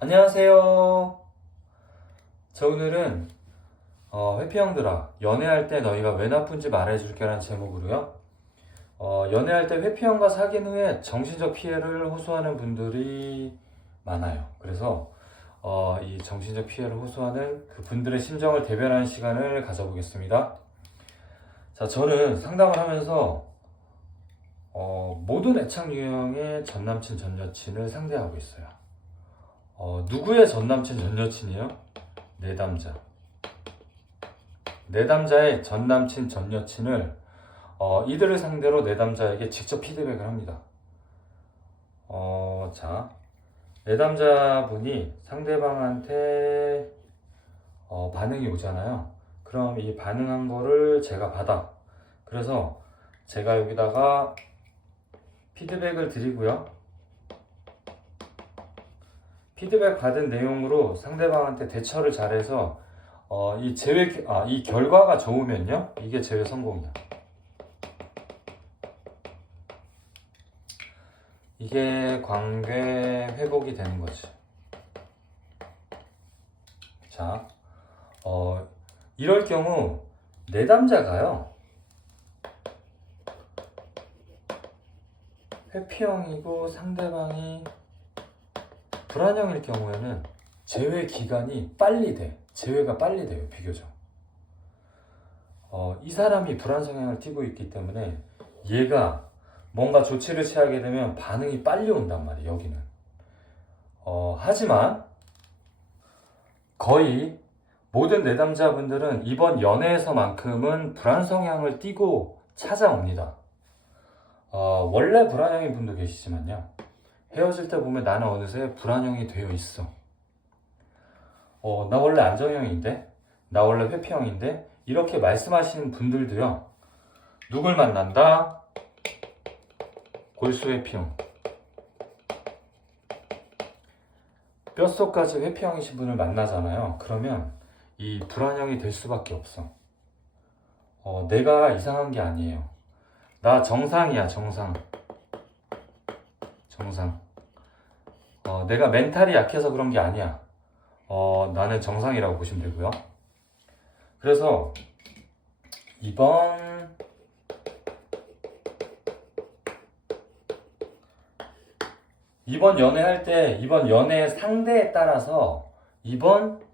안녕하세요. 저 오늘은 회피형들아, 연애할 때 너희가 왜 나쁜지 말해줄게 라는 제목으로요. 연애할 때 회피형과 사귄 후에 정신적 피해를 호소하는 분들이 많아요. 그래서 이 정신적 피해를 호소하는 그 분들의 심정을 대변하는 시간을 가져보겠습니다. 자, 저는 상담을 하면서 모든 애착 유형의 전남친, 전여친을 상대하고 있어요. 누구의 전남친, 전여친이요? 내담자. 내담자의 전남친, 전여친을 이들을 상대로 내담자에게 직접 피드백을 합니다. 자, 내담자분이 상대방한테 반응이 오잖아요. 그럼 이 반응한 거를 제가 받아. 그래서 제가 여기다가 피드백을 드리고요. 피드백 받은 내용으로 상대방한테 대처를 잘해서 이 결과가 좋으면요, 이게 제외 성공이야. 이게 관계 회복이 되는 거지. 자, 이럴 경우 내담자가요, 회피형이고 상대방이 불안형일 경우에는 제외 기간이 빨리 돼. 제외가 빨리 돼요, 비교적. 이 사람이 불안 성향을 띠고 있기 때문에 얘가 뭔가 조치를 취하게 되면 반응이 빨리 온단 말이에요, 여기는. 하지만 거의 모든 내담자분들은 이번 연애에서만큼은 불안 성향을 띠고 찾아옵니다. 원래 불안형인 분도 계시지만요, 헤어질 때 보면 나는 어느새 불안형이 되어 있어. 나 원래 안정형인데? 나 원래 회피형인데? 이렇게 말씀하시는 분들도요, 누굴 만난다? 골수 회피형. 뼛속까지 회피형이신 분을 만나잖아요. 그러면 이 불안형이 될 수밖에 없어. 내가 이상한 게 아니에요. 나 정상이야, 정상. 정상. 내가 멘탈이 약해서 그런 게 아니야. 나는 정상이라고 보시면 되고요. 그래서 이번 연애할 때 이번 연애 상대에 따라서 이번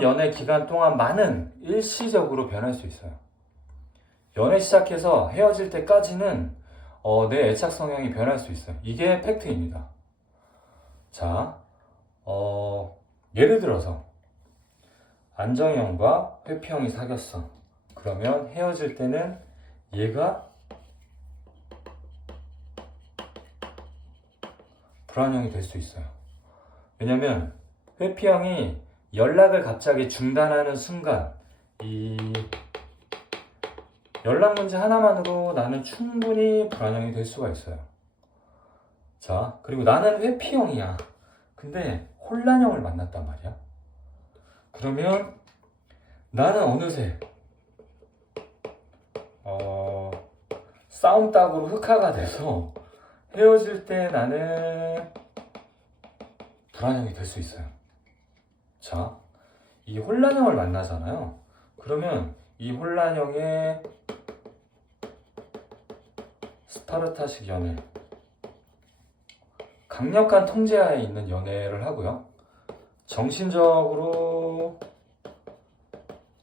연애 기간 동안 많은 일시적으로 변할 수 있어요. 연애 시작해서 헤어질 때까지는 내 애착 성향이 변할 수 있어요. 이게 팩트입니다. 자, 예를 들어서 안정형과 회피형이 사귀었어. 그러면 헤어질 때는 얘가 불안형이 될 수 있어요. 왜냐면 회피형이 연락을 갑자기 중단하는 순간 이 연락 문제 하나만으로 나는 충분히 불안형이 될 수가 있어요. 자, 그리고 나는 회피형이야. 근데 혼란형을 만났단 말이야. 그러면 나는 어느새 싸움 딱으로 흑화가 돼서 헤어질 때 나는 불안형이 될 수 있어요. 자, 이 혼란형을 만나잖아요. 그러면 이 혼란형의 스파르타식 연애, 강력한 통제하에 있는 연애를 하고요. 정신적으로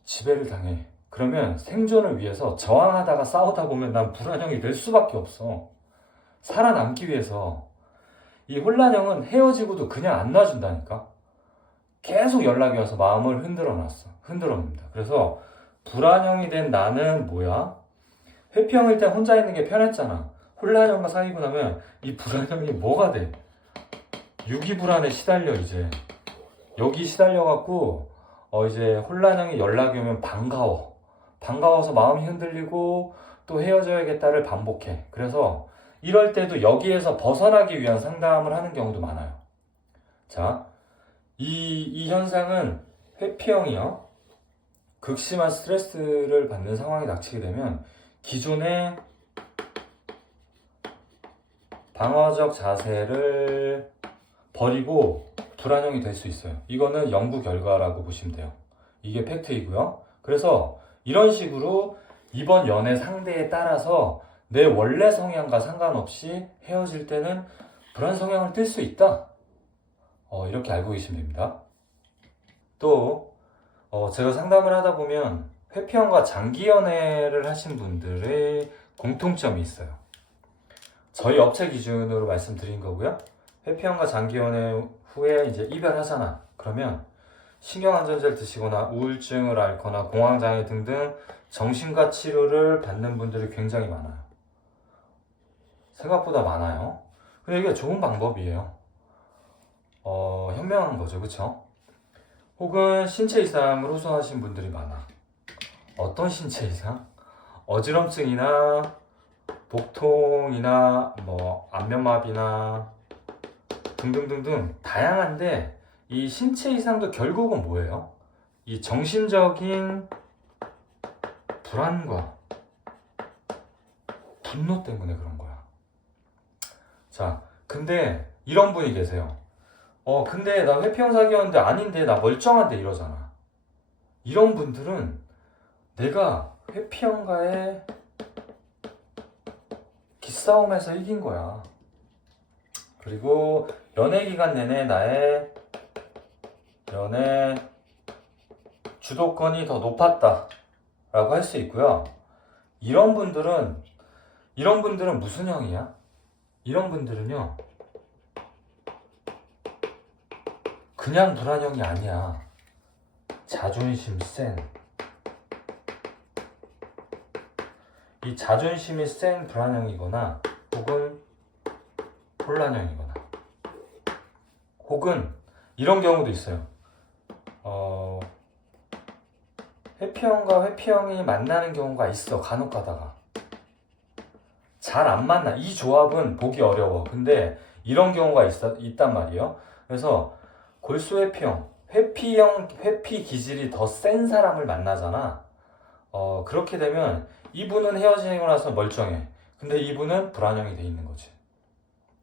지배를 당해. 그러면 생존을 위해서 저항하다가 싸우다 보면 난 불안형이 될 수밖에 없어. 살아남기 위해서. 이 혼란형은 헤어지고도 그냥 안 놔준다니까. 계속 연락이 와서 마음을 흔들어 놉니다. 그래서 불안형이 된 나는 뭐야? 회피형일 때 혼자 있는 게 편했잖아. 혼란형과 사귀고 나면 이 불안형이 뭐가 돼? 유기불안에 시달려. 이제 여기 시달려갖고 이제 혼란형이 연락이 오면 반가워서 마음이 흔들리고 또 헤어져야겠다를 반복해. 그래서 이럴 때도 여기에서 벗어나기 위한 상담을 하는 경우도 많아요. 자, 이 현상은 회피형이요, 극심한 스트레스를 받는 상황이 닥치게 되면 기존의 방어적 자세를 버리고 불안형이 될 수 있어요. 이거는 연구 결과라고 보시면 돼요. 이게 팩트이고요. 그래서 이런 식으로 이번 연애 상대에 따라서 내 원래 성향과 상관없이 헤어질 때는 불안 성향을 띨 수 있다. 이렇게 알고 계시면 됩니다. 또 제가 상담을 하다 보면 회피형과 장기 연애를 하신 분들의 공통점이 있어요. 저희 업체 기준으로 말씀드린 거고요. 회피형과 장기 연애 후에 이제 이별하잖아. 그러면 신경안정제를 드시거나 우울증을 앓거나 공황장애 등등 정신과 치료를 받는 분들이 굉장히 많아요. 생각보다 많아요. 근데 이게 좋은 방법이에요. 현명한 거죠, 그쵸? 혹은 신체 이상을 호소하신 분들이 많아. 어떤 신체 이상? 어지럼증이나 복통이나 안면마비나 등등등등 다양한데, 이 신체 이상도 결국은 뭐예요? 이 정신적인 불안과 분노 때문에 그런 거야. 자, 근데 이런 분이 계세요. 근데 나 회피형 사귀었는데 아닌데 나 멀쩡한데 이러잖아. 이런 분들은 내가 회피형과의 기싸움에서 이긴 거야. 그리고 연애 기간 내내 나의 연애 주도권이 더 높았다 라고 할 수 있고요. 이런 분들은 무슨 형이야? 이런 분들은요, 그냥 불안형이 아니야. 자존심 센, 이 자존심이 센 불안형이거나 혹은 혼란형이거나, 혹은 이런 경우도 있어요. 회피형과 회피형이 만나는 경우가 있어. 간혹 가다가 잘 안 만나. 이 조합은 보기 어려워. 근데 이런 경우가 있단 말이에요. 그래서 골수 회피형, 회피 기질이 더 센 사람을 만나잖아. 그렇게 되면 이분은 헤어지고 나서 멀쩡해. 근데 이분은 불안형이 돼 있는 거지.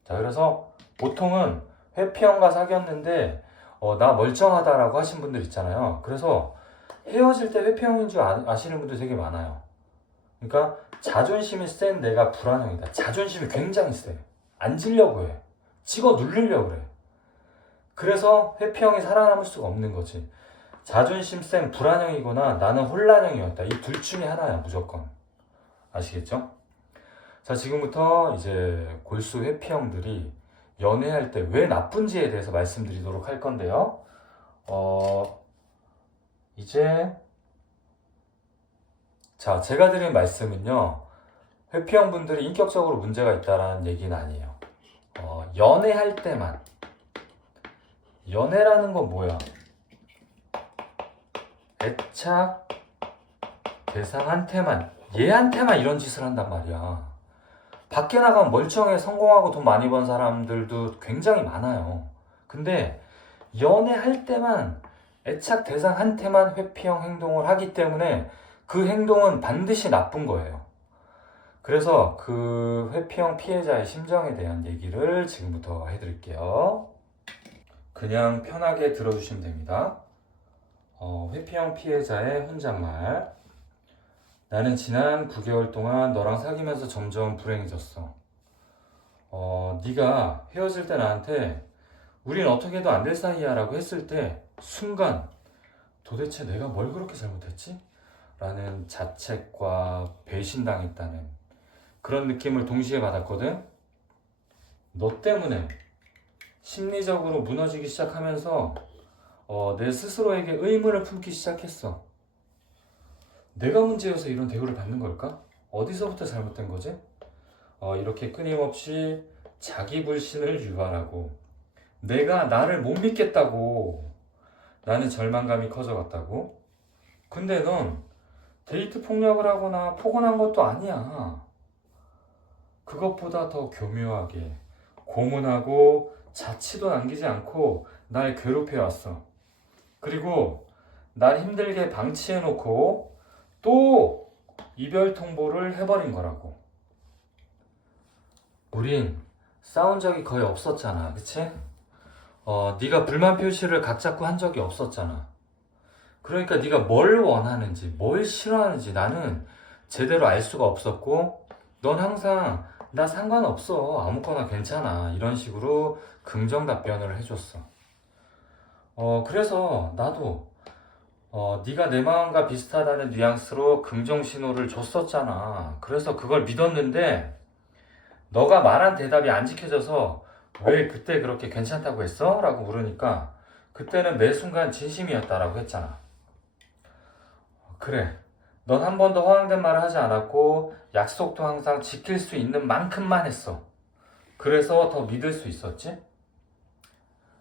자, 그래서 보통은 회피형과 사귀었는데 나 멀쩡하다라고 하신 분들 있잖아요. 그래서 헤어질 때 회피형인 줄 아시는 분들 되게 많아요. 그러니까 자존심이 센 내가 불안형이다. 자존심이 굉장히 세. 앉으려고 해. 찍어 누르려고 그래. 그래서 회피형이 살아남을 수가 없는 거지. 자존심 센 불안형이거나 나는 혼란형이었다. 이 둘 중에 하나야, 무조건. 아시겠죠? 자, 지금부터 이제 골수 회피형들이 연애할 때 왜 나쁜지에 대해서 말씀드리도록 할 건데요. 이제 자, 제가 드린 말씀은요, 회피형분들이 인격적으로 문제가 있다라는 얘기는 아니에요. 연애할 때만. 연애라는 건 뭐야? 애착 대상한테만, 얘한테만 이런 짓을 한단 말이야. 밖에 나가면 멀쩡해 성공하고 돈 많이 번 사람들도 굉장히 많아요. 근데 연애할 때만 애착 대상한테만 회피형 행동을 하기 때문에 그 행동은 반드시 나쁜 거예요. 그래서 그 회피형 피해자의 심정에 대한 얘기를 지금부터 해드릴게요. 그냥 편하게 들어주시면 됩니다. 회피형 피해자의 혼잣말. 나는 지난 9개월 동안 너랑 사귀면서 점점 불행해졌어. 네가 헤어질 때 나한테 우린 어떻게 해도 안 될 사이야 라고 했을 때 순간 도대체 내가 뭘 그렇게 잘못했지? 라는 자책과 배신당했다는 그런 느낌을 동시에 받았거든. 너 때문에 심리적으로 무너지기 시작하면서 내 스스로에게 의문을 품기 시작했어. 내가 문제여서 이런 대우를 받는 걸까? 어디서부터 잘못된 거지? 이렇게 끊임없이 자기 불신을 유발하고 내가 나를 못 믿겠다고 나는 절망감이 커져갔다고. 근데 넌 데이트 폭력을 하거나 폭언한 것도 아니야. 그것보다 더 교묘하게 고문하고 자취도 남기지 않고 날 괴롭혀왔어. 그리고 날 힘들게 방치해놓고 또 이별 통보를 해버린 거라고. 우린 싸운 적이 거의 없었잖아, 그치? 네가 불만 표시를 각 잡고 한 적이 없었잖아. 그러니까 네가 뭘 원하는지, 뭘 싫어하는지 나는 제대로 알 수가 없었고, 넌 항상 나 상관없어, 아무거나 괜찮아, 이런 식으로 긍정 답변을 해줬어. 그래서 나도 네가 내 마음과 비슷하다는 뉘앙스로 긍정 신호를 줬었잖아. 그래서 그걸 믿었는데 너가 말한 대답이 안 지켜져서 왜 그때 그렇게 괜찮다고 했어? 라고 물으니까 그때는 매 순간 진심이었다라고 했잖아. 그래. 넌 한 번도 허황된 말을 하지 않았고 약속도 항상 지킬 수 있는 만큼만 했어. 그래서 더 믿을 수 있었지?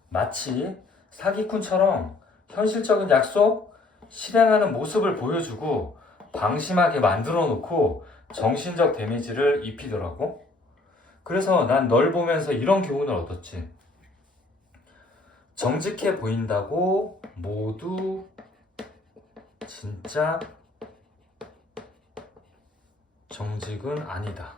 마치 사기꾼처럼 현실적인 약속, 실행하는 모습을 보여주고 방심하게 만들어 놓고 정신적 데미지를 입히더라고. 그래서 난 널 보면서 이런 교훈을 얻었지. 정직해 보인다고 모두 진짜 정직은 아니다.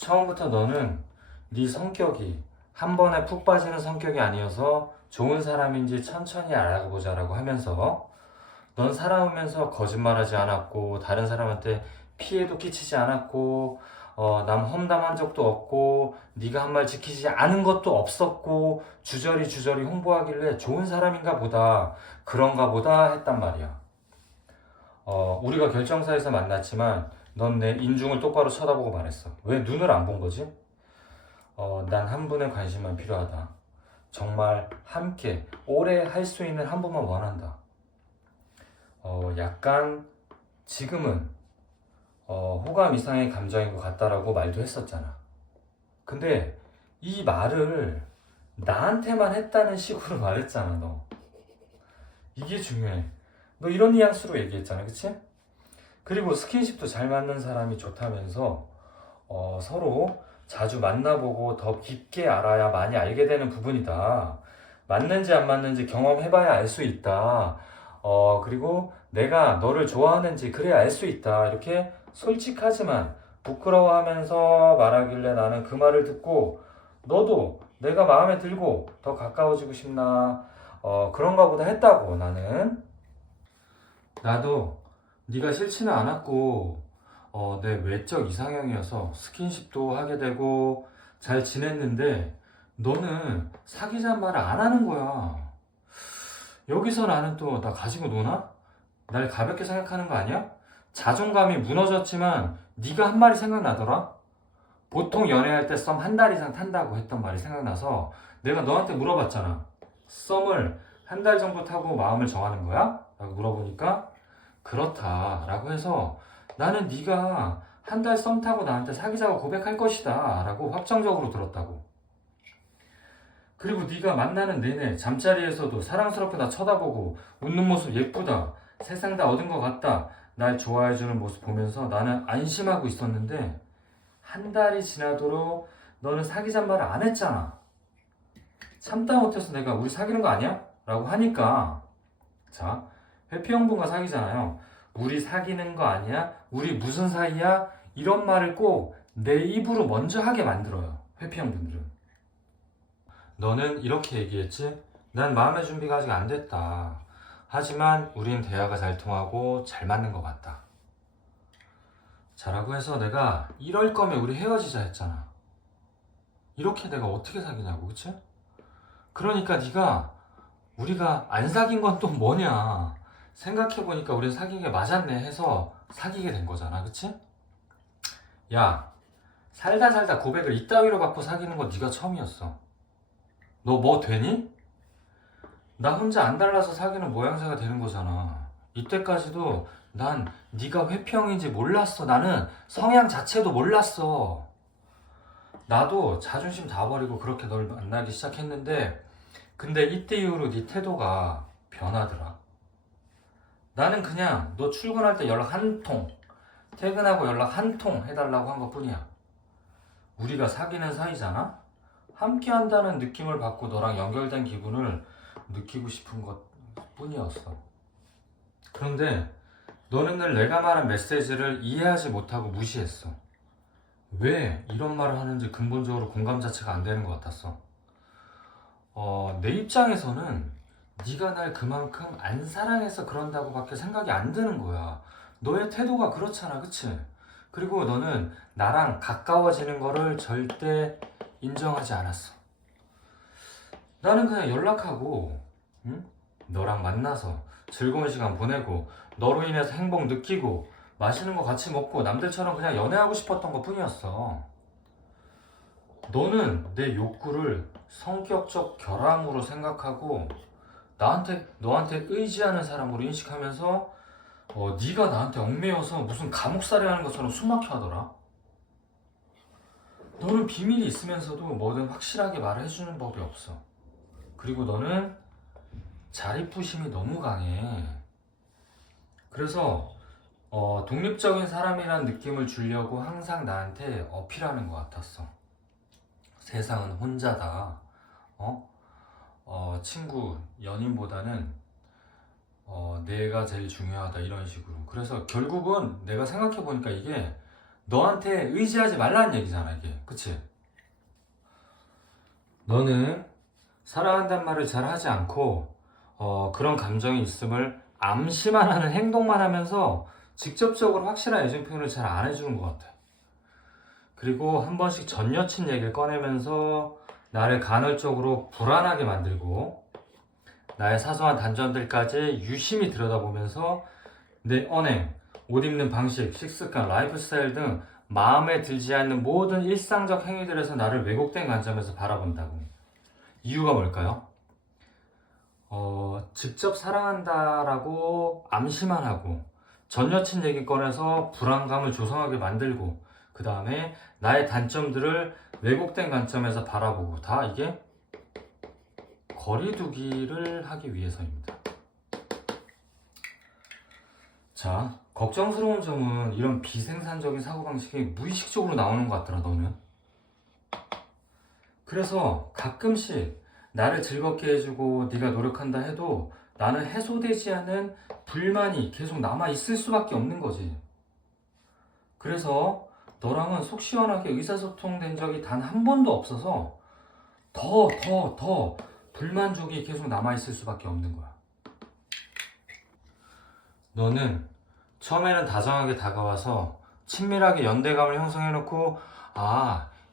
처음부터 너는 네 성격이 한 번에 푹 빠지는 성격이 아니어서 좋은 사람인지 천천히 알아보자라고 하면서 넌 살아오면서 거짓말하지 않았고 다른 사람한테 피해도 끼치지 않았고 남 험담한 적도 없고 네가 한 말 지키지 않은 것도 없었고 주저리 홍보하길래 좋은 사람인가 보다 그런가 보다 했단 말이야. 우리가 결정사에서 만났지만 넌 내 인중을 똑바로 쳐다보고 말했어. 왜 눈을 안 본 거지? 난 한 분의 관심만 필요하다. 정말 함께 오래 할 수 있는 한 분만 원한다. 약간 지금은 호감 이상의 감정인 것 같다라고 말도 했었잖아. 근데 이 말을 나한테만 했다는 식으로 말했잖아, 너. 이게 중요해. 너 이런 뉘앙스로 얘기했잖아, 그치? 그리고 스킨십도 잘 맞는 사람이 좋다면서 서로 자주 만나보고 더 깊게 알아야 많이 알게 되는 부분이다. 맞는지 안 맞는지 경험해봐야 알 수 있다. 그리고 내가 너를 좋아하는지 그래야 알 수 있다. 이렇게 솔직하지만 부끄러워하면서 말하길래 나는 그 말을 듣고 너도 내가 마음에 들고 더 가까워지고 싶나 그런가 보다 했다고 나는. 나도 네가 싫지는 않았고 내 외적 이상형이어서 스킨십도 하게 되고 잘 지냈는데 너는 사귀자는 말을 안 하는 거야. 여기서 나는 또 나 가지고 노나? 날 가볍게 생각하는 거 아니야? 자존감이 무너졌지만 네가 한 말이 생각나더라. 보통 연애할 때 썸 한 달 이상 탄다고 했던 말이 생각나서 내가 너한테 물어봤잖아. 썸을 한 달 정도 타고 마음을 정하는 거야? 라고 물어보니까 그렇다 라고 해서 나는 네가 한 달 썸 타고 나한테 사귀자고 고백할 것이다 라고 확정적으로 들었다고. 그리고 네가 만나는 내내 잠자리에서도 사랑스럽게 나 쳐다보고 웃는 모습 예쁘다, 세상 다 얻은 것 같다, 날 좋아해주는 모습 보면서 나는 안심하고 있었는데 한 달이 지나도록 너는 사귀잔 말을 안 했잖아. 참다 못해서 내가 우리 사귀는 거 아니야? 라고 하니까 자, 회피형분과 사귀잖아요. 우리 사귀는 거 아니야? 우리 무슨 사이야? 이런 말을 꼭 내 입으로 먼저 하게 만들어요. 회피형분들은. 너는 이렇게 얘기했지? 난 마음의 준비가 아직 안 됐다. 하지만 우린 대화가 잘 통하고 잘 맞는 것 같다. 자라고 해서 내가 이럴 거면 우리 헤어지자 했잖아. 이렇게 내가 어떻게 사귀냐고, 그치? 그러니까 네가 우리가 안 사귄 건 또 뭐냐? 생각해보니까 우린 사귄 게 맞았네 해서 사귀게 된 거잖아, 그치? 야, 살다 고백을 이따위로 받고 사귀는 건 네가 처음이었어. 너 뭐 되니? 나 혼자 안 달라서 사귀는 모양새가 되는 거잖아. 이때까지도 난 네가 회피형인지 몰랐어. 나는 성향 자체도 몰랐어. 나도 자존심 다 버리고 그렇게 널 만나기 시작했는데 근데 이때 이후로 네 태도가 변하더라. 나는 그냥 너 출근할 때 연락 한 통, 퇴근하고 연락 한 통 해달라고 한 것뿐이야. 우리가 사귀는 사이잖아? 함께 한다는 느낌을 받고 너랑 연결된 기분을 느끼고 싶은 것 뿐이었어. 그런데 너는 늘 내가 말한 메시지를 이해하지 못하고 무시했어. 왜 이런 말을 하는지 근본적으로 공감 자체가 안 되는 것 같았어. 내 입장에서는 네가 날 그만큼 안 사랑해서 그런다고 밖에 생각이 안 드는 거야. 너의 태도가 그렇잖아, 그치? 그리고 너는 나랑 가까워지는 거를 절대 인정하지 않았어. 나는 그냥 연락하고, 응? 너랑 만나서 즐거운 시간 보내고, 너로 인해서 행복 느끼고, 맛있는 거 같이 먹고, 남들처럼 그냥 연애하고 싶었던 것 뿐이었어. 너는 내 욕구를 성격적 결함으로 생각하고, 너한테 의지하는 사람으로 인식하면서, 네가 나한테 얽매여서 무슨 감옥살이 하는 것처럼 숨막혀 하더라. 너는 비밀이 있으면서도 뭐든 확실하게 말을 해주는 법이 없어. 그리고 너는 자립부심이 너무 강해. 그래서 독립적인 사람이란 느낌을 주려고 항상 나한테 어필하는 것 같았어. 세상은 혼자다. 친구, 연인보다는 내가 제일 중요하다 이런 식으로. 그래서 결국은 내가 생각해보니까 이게 너한테 의지하지 말라는 얘기잖아 이게. 그치? 너는 사랑한단 말을 잘 하지 않고 그런 감정이 있음을 암시만 하는 행동만 하면서 직접적으로 확실한 애정 표현을 잘 안 해주는 것 같아. 그리고 한 번씩 전 여친 얘기를 꺼내면서 나를 간헐적으로 불안하게 만들고 나의 사소한 단점들까지 유심히 들여다보면서 내 언행, 옷 입는 방식, 식습관, 라이프 스타일 등 마음에 들지 않는 모든 일상적 행위들에서 나를 왜곡된 관점에서 바라본다고. 이유가 뭘까요? 직접 사랑한다라고 암시만 하고 전 여친 얘기 꺼내서 불안감을 조성하게 만들고 그 다음에 나의 단점들을 왜곡된 관점에서 바라보고 다 이게 거리두기를 하기 위해서입니다. 자, 걱정스러운 점은 이런 비생산적인 사고방식이 무의식적으로 나오는 것 같더라, 너는. 그래서 가끔씩 나를 즐겁게 해주고 네가 노력한다 해도 나는 해소되지 않은 불만이 계속 남아있을 수밖에 없는 거지. 그래서 너랑은 속 시원하게 의사소통된 적이 단 한 번도 없어서 더 불만족이 계속 남아있을 수밖에 없는 거야. 너는 처음에는 다정하게 다가와서 친밀하게 연대감을 형성해놓고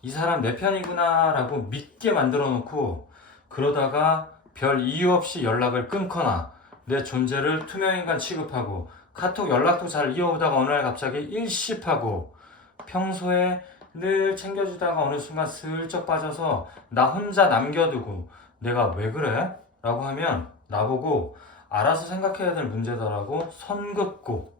이 사람 내 편이구나 라고 믿게 만들어 놓고 그러다가 별 이유 없이 연락을 끊거나 내 존재를 투명인간 취급하고 카톡 연락도 잘 이어오다가 어느 날 갑자기 일십하고 평소에 늘 챙겨주다가 어느 순간 슬쩍 빠져서 나 혼자 남겨두고 내가 왜 그래? 라고 하면 나보고 알아서 생각해야 될 문제다라고 선 긋고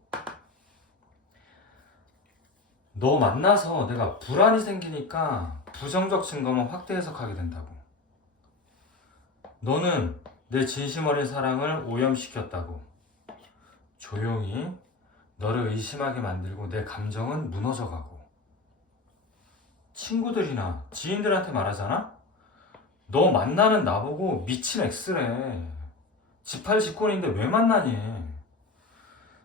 너 만나서 내가 불안이 생기니까 부정적 증거만 확대 해석하게 된다고. 너는 내 진심 어린 사랑을 오염시켰다고. 조용히 너를 의심하게 만들고 내 감정은 무너져가고. 친구들이나 지인들한테 말하잖아? 너 만나는 나보고 미친 X래. 지팔직권인데 왜 만나니?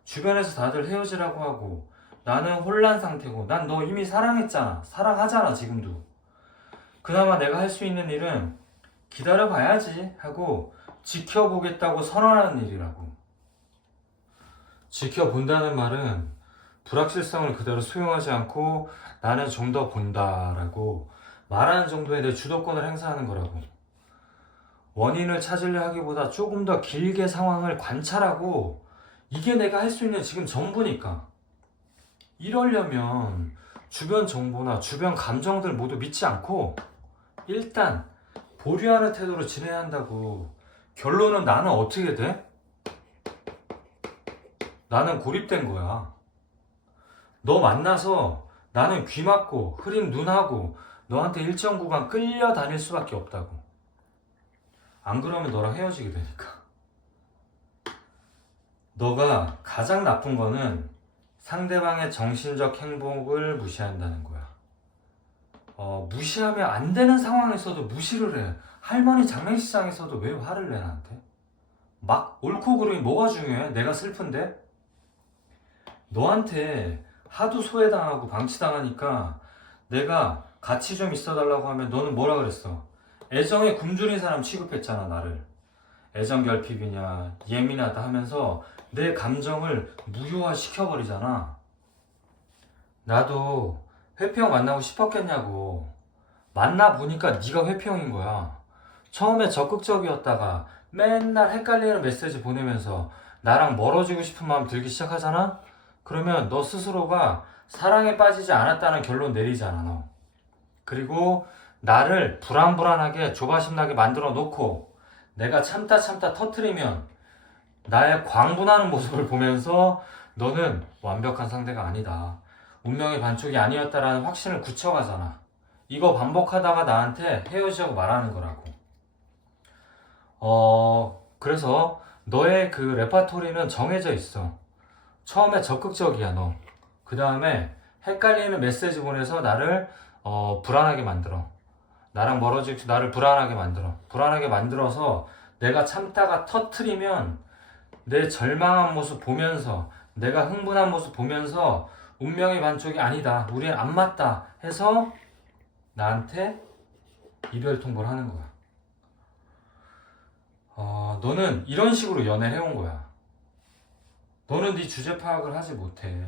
주변에서 다들 헤어지라고 하고 나는 혼란 상태고 난 너 이미 사랑했잖아. 사랑하잖아 지금도. 그나마 내가 할 수 있는 일은 기다려봐야지 하고 지켜보겠다고 선언하는 일이라고. 지켜본다는 말은 불확실성을 그대로 수용하지 않고 나는 좀 더 본다라고 말하는 정도의 내 주도권을 행사하는 거라고. 원인을 찾으려 하기보다 조금 더 길게 상황을 관찰하고 이게 내가 할 수 있는 지금 전부니까. 이러려면 주변 정보나 주변 감정들 모두 믿지 않고 일단 보류하는 태도로 지내야 한다고. 결론은 나는 어떻게 돼? 나는 고립된 거야. 너 만나서 나는 귀 막고 흐린 눈하고 너한테 일정 구간 끌려다닐 수밖에 없다고. 안 그러면 너랑 헤어지게 되니까. 너가 가장 나쁜 거는 상대방의 정신적 행복을 무시한다는 거야. 무시하면 안 되는 상황에서도 무시를 해. 할머니 장례식장에서도 왜 화를 내 나한테? 막 옳고 그름이 뭐가 중요해? 내가 슬픈데? 너한테 하도 소외당하고 방치당하니까 내가 같이 좀 있어달라고 하면 너는 뭐라 그랬어? 애정에 굶주린 사람 취급했잖아, 나를. 애정 결핍이냐, 예민하다 하면서 내 감정을 무효화 시켜버리잖아. 나도 회피형 만나고 싶었겠냐고. 만나보니까 네가 회피형인 거야. 처음에 적극적이었다가 맨날 헷갈리는 메시지 보내면서 나랑 멀어지고 싶은 마음 들기 시작하잖아? 그러면 너 스스로가 사랑에 빠지지 않았다는 결론 내리잖아, 너. 그리고 나를 불안불안하게 조바심 나게 만들어 놓고 내가 참다 터트리면 나의 광분하는 모습을 보면서 너는 완벽한 상대가 아니다. 운명의 반쪽이 아니었다라는 확신을 굳혀가잖아. 이거 반복하다가 나한테 헤어지자고 말하는 거라고. 그래서 너의 그 레파토리는 정해져 있어. 처음에 적극적이야, 너. 그 다음에 헷갈리는 메시지 보내서 나를 불안하게 만들어. 나랑 멀어지고 나를 불안하게 만들어. 불안하게 만들어서 내가 참다가 터트리면 내 절망한 모습 보면서 내가 흥분한 모습 보면서 운명의 반쪽이 아니다. 우리는 안 맞다. 해서 나한테 이별 통보를 하는 거야. 너는 이런 식으로 연애를 해온 거야. 너는 네 주제 파악을 하지 못해.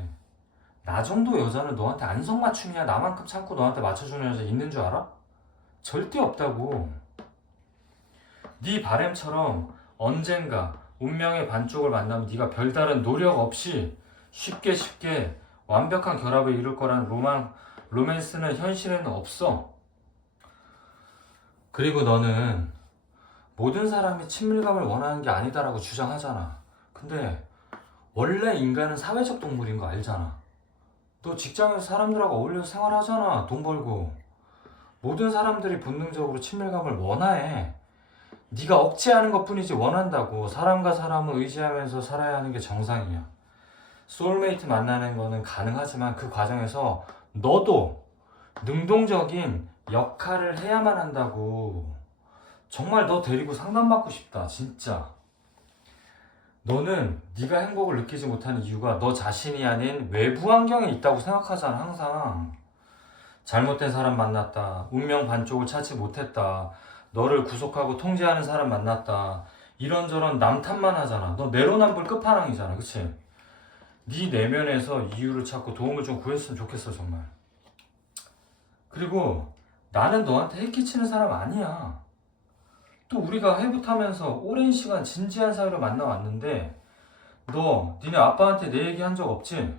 나 정도 여자는 너한테 안성맞춤이야. 나만큼 참고 너한테 맞춰주는 여자 있는 줄 알아? 절대 없다고. 네 바램처럼 언젠가 운명의 반쪽을 만나면 네가 별다른 노력 없이 쉽게 완벽한 결합을 이룰 거란 로맨스는 현실에는 없어. 그리고 너는 모든 사람이 친밀감을 원하는 게 아니다라고 주장하잖아. 근데 원래 인간은 사회적 동물인 거 알잖아. 너 직장에서 사람들하고 어울려서 생활하잖아. 돈 벌고. 모든 사람들이 본능적으로 친밀감을 원해. 네가 억제하는 것뿐이지 원한다고. 사람과 사람을 의지하면서 살아야 하는 게 정상이야. 소울메이트 만나는 거는 가능하지만 그 과정에서 너도 능동적인 역할을 해야만 한다고. 정말 너 데리고 상담받고 싶다, 진짜. 너는 네가 행복을 느끼지 못하는 이유가 너 자신이 아닌 외부 환경에 있다고 생각하잖아, 항상. 잘못된 사람 만났다. 운명 반쪽을 찾지 못했다. 너를 구속하고 통제하는 사람 만났다. 이런저런 남탓만 하잖아. 너 내로남불 끝판왕이잖아, 그치? 네 내면에서 이유를 찾고 도움을 좀 구했으면 좋겠어, 정말. 그리고 나는 너한테 해 끼치는 사람 아니야. 또 우리가 해부타면서 오랜 시간 진지한 사이로 만나왔는데 너 니네 아빠한테 내 얘기 한 적 없지?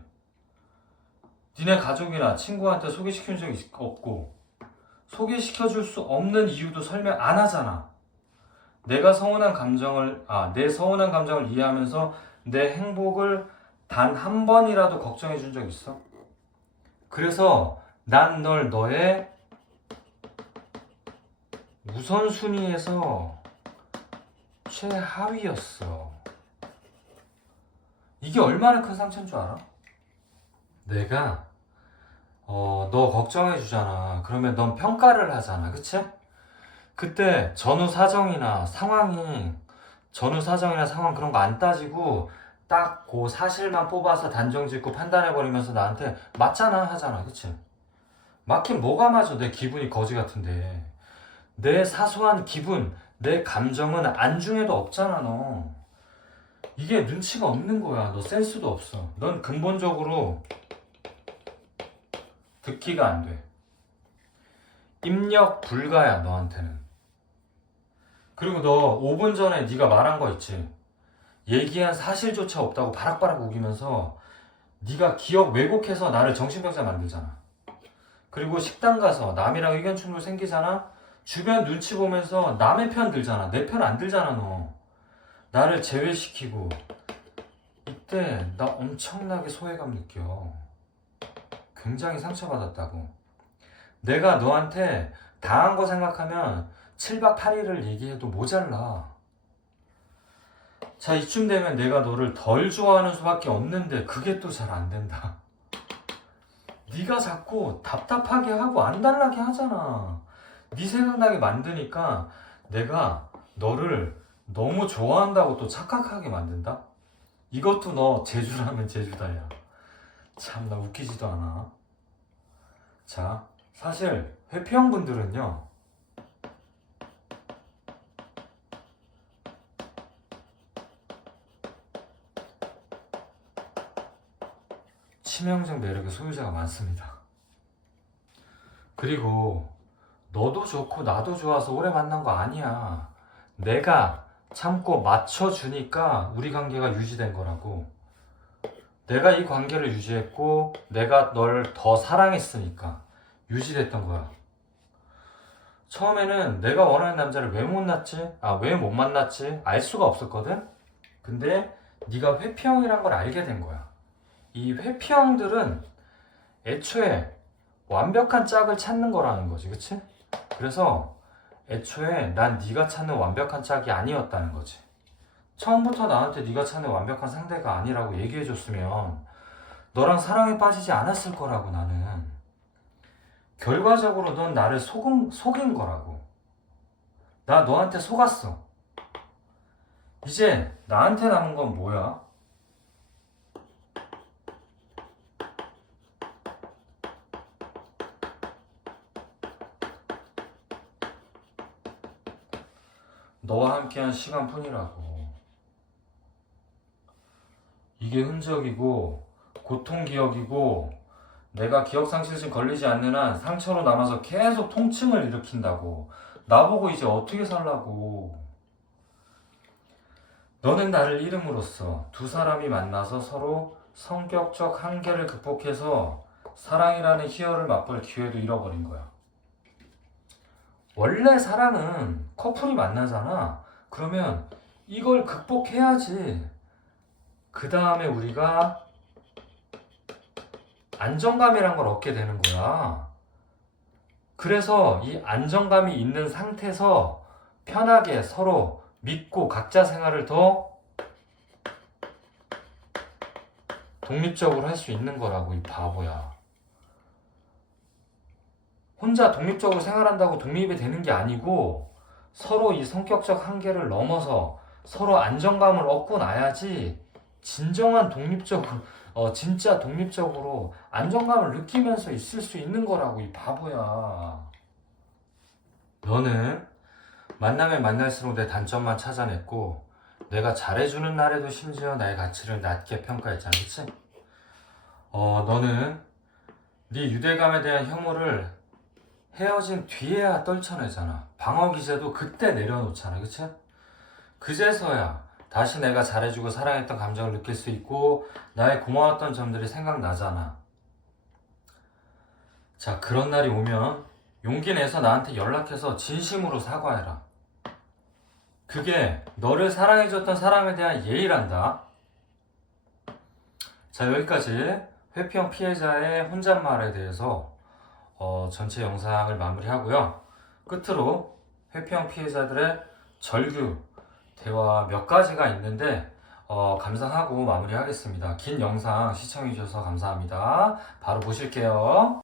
니네 가족이나 친구한테 소개시킨 적 없고 소개시켜줄 수 없는 이유도 설명 안 하잖아. 내 서운한 감정을 이해하면서 내 행복을 단 한 번이라도 걱정해 준 적 있어? 그래서 난 널 너의 우선순위에서 최하위였어. 이게 얼마나 큰 상처인 줄 알아? 내가 너 걱정해 주잖아. 그러면 넌 평가를 하잖아. 그치? 그때 전후 사정이나 상황 그런 거 안 따지고 딱 그 사실만 뽑아서 단정 짓고 판단해버리면서 나한테 맞잖아 하잖아. 그치? 맞긴 뭐가 맞아. 내 기분이 거지 같은데. 내 사소한 기분, 내 감정은 안중에도 없잖아, 너. 이게 눈치가 없는 거야. 너 센스도 없어. 넌 근본적으로 듣기가 안 돼. 입력 불가야, 너한테는. 그리고 너 5분 전에 네가 말한 거 있지? 얘기한 사실조차 없다고 바락바락 우기면서 네가 기억 왜곡해서 나를 정신병자 만들잖아. 그리고 식당 가서 남이랑 의견 충돌 생기잖아? 주변 눈치 보면서 남의 편 들잖아. 내 편 안 들잖아, 너. 나를 제외시키고. 이때 나 엄청나게 소외감 느껴. 굉장히 상처받았다고. 내가 너한테 당한 거 생각하면 7박 8일을 얘기해도 모자라. 자, 이쯤 되면 내가 너를 덜 좋아하는 수밖에 없는데 그게 또 잘 안 된다. 네가 자꾸 답답하게 하고 안달나게 하잖아. 네 생각나게 만드니까 내가 너를 너무 좋아한다고 또 착각하게 만든다? 이것도 너 제주라면 제주다, 야. 참, 나 웃기지도 않아. 자, 사실 회피형분들은요, 치명적 매력의 소유자가 많습니다. 그리고 너도 좋고 나도 좋아서 오래 만난 거 아니야. 내가 참고 맞춰주니까 우리 관계가 유지된 거라고. 내가 이 관계를 유지했고 내가 널 더 사랑했으니까 유지됐던 거야. 처음에는 내가 원하는 남자를 왜 못 만났지? 왜 못 만났지? 알 수가 없었거든? 근데 네가 회피형이란 걸 알게 된 거야. 이 회피형들은 애초에 완벽한 짝을 찾는 거라는 거지, 그치? 그래서 애초에 난 네가 찾는 완벽한 짝이 아니었다는 거지. 처음부터 나한테 네가 찾는 완벽한 상대가 아니라고 얘기해줬으면 너랑 사랑에 빠지지 않았을 거라고. 나는 결과적으로 넌 나를 속인 거라고. 나 너한테 속았어. 이제 나한테 남은 건 뭐야? 너와 함께한 시간뿐이라고. 이게 흔적이고 고통 기억이고 내가 기억상실증 걸리지 않는 한 상처로 남아서 계속 통증을 일으킨다고. 나보고 이제 어떻게 살라고. 너는 나를 잃음으로써 두 사람이 만나서 서로 성격적 한계를 극복해서 사랑이라는 희열을 맛볼 기회도 잃어버린 거야. 원래 사랑은 커플이 만나잖아. 그러면 이걸 극복해야지 그 다음에 우리가 안정감이란 걸 얻게 되는 거야. 그래서 이 안정감이 있는 상태에서 편하게 서로 믿고 각자 생활을 더 독립적으로 할 수 있는 거라고, 이 바보야. 혼자 독립적으로 생활한다고 독립이 되는 게 아니고 서로 이 성격적 한계를 넘어서 서로 안정감을 얻고 나야지 진정한 독립적으로 진짜 독립적으로 안정감을 느끼면서 있을 수 있는 거라고, 이 바보야. 너는 만나면 만날수록 내 단점만 찾아냈고 내가 잘해주는 날에도 심지어 나의 가치를 낮게 평가했잖아, 그치? 너는 네 유대감에 대한 혐오를 헤어진 뒤에야 떨쳐내잖아. 방어 기제도 그때 내려놓잖아, 그치? 그제서야 다시 내가 잘해주고 사랑했던 감정을 느낄 수 있고 나의 고마웠던 점들이 생각나잖아. 자, 그런 날이 오면 용기 내서 나한테 연락해서 진심으로 사과해라. 그게 너를 사랑해줬던 사람에 대한 예의란다. 자, 여기까지 회피형 피해자의 혼잣말에 대해서 전체 영상을 마무리하고요. 끝으로 회피형 피해자들의 절규 대화 몇 가지가 있는데 감상하고 마무리하겠습니다. 긴 영상 시청해주셔서 감사합니다. 바로 보실게요.